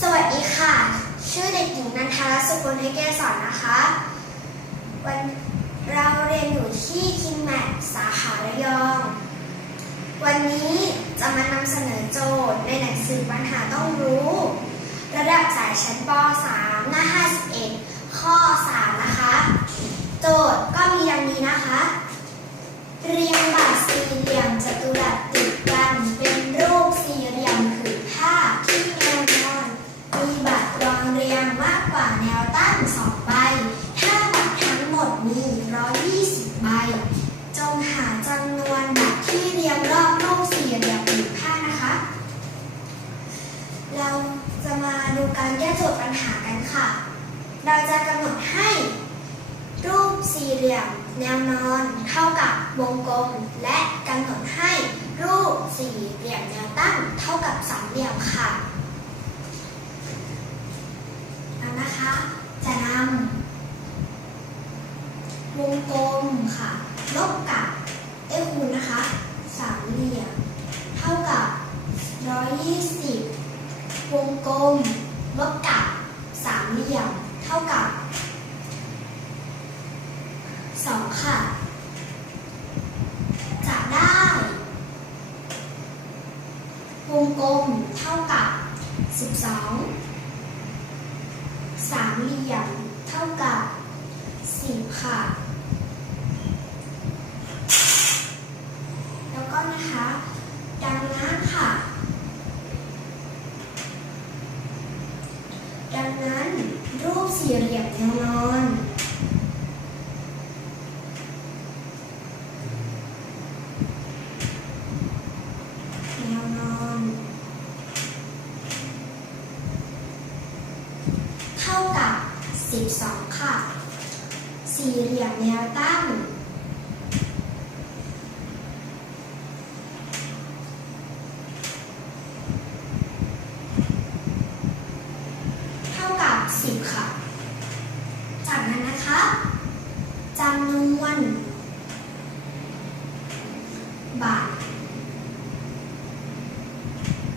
สวัสดีค่ะ ชื่อเด็กหญิงนันทาสุกุลให้แก้สอนนะคะ วันเราเรียนอยู่ที่คิงแมทสาขาระยอง วันนี้จะมานำเสนอโจทย์ในหนังสือปัญหาต้องรู้ ระดับสายชั้นป .3 หน้า51 ข้อ 3 นะคะ โจทย์ก็มีดังนี้นะคะ เรียงบัตรสี่เหลี่ยมจัตุรัสติดกัน เป็นรูปสี่เหลี่ยมผืนผ้าที่แนวนอนมีบัตรวางเรียงมากกว่าแนวตั้งสองใบ ถ้าบัตรทั้งหมดมี 120 ใบ จงหาจำนวนบัตรที่เรียงรอบรูปสี่เหลี่ยมผืนผ้านะคะ เราจะมาดูการแก้โจทย์ปัญหากันค่ะ เราจะกำหนดให้รูปสี่เหลี่ยมแนวนอนเท่ากับวงกลม และกำหนดให้รูปสี่เหลี่ยมแนวตั้งเท่ากับสามเหลี่ยมค่ะแล้วนะคะ จะนำวงกลมค่ะ ลบกับเอ้คูณนะคะสามเหลี่ยมเท่ากับร้อยยี่สิบวงกลมลบกับสามเหลี่ยมเท่ากับสองค่ะจะได้วงกลมเท่ากับ12สามเหลี่ยมเท่ากับ10ค่ะ แล้วก็นะคะ ดังนั้นค่ะ ดังนั้นรูปสี่เหลี่ยมแนวนอน แนวนอน เท่ากับ 12 ค่ะ สี่เหลี่ยมแนวตั้ง เท่ากับ 10 ค่ะ จากนั้นนะคะจำนวน บาท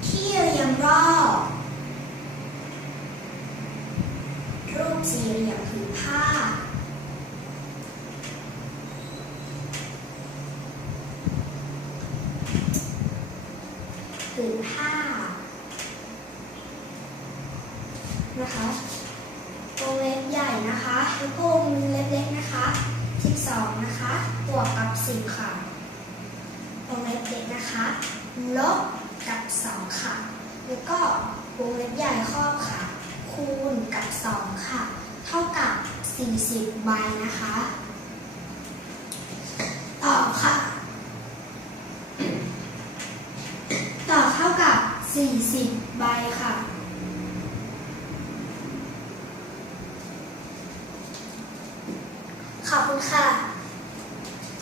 ที่เรียงรอบรูปสี่เหลี่ยมผืนผ้า ผืนผ้านะคะ วงเล็บใหญ่นะคะแล้วก็วงเล็บเล็กนะคะ 12 นะคะ บวกกับ 10 ค่ะ วงเล็บเล็กนะคะ ลบกับ 2 ค่ะ แล้วก็วงเล็บใหญ่ครอบค่ะ คูณกับ 2 ค่ะ เท่ากับ 40 ใบนะคะ ตอบค่ะ ตอบเท่ากับ 40 ใบค่ะ ขอบคุณค่ะ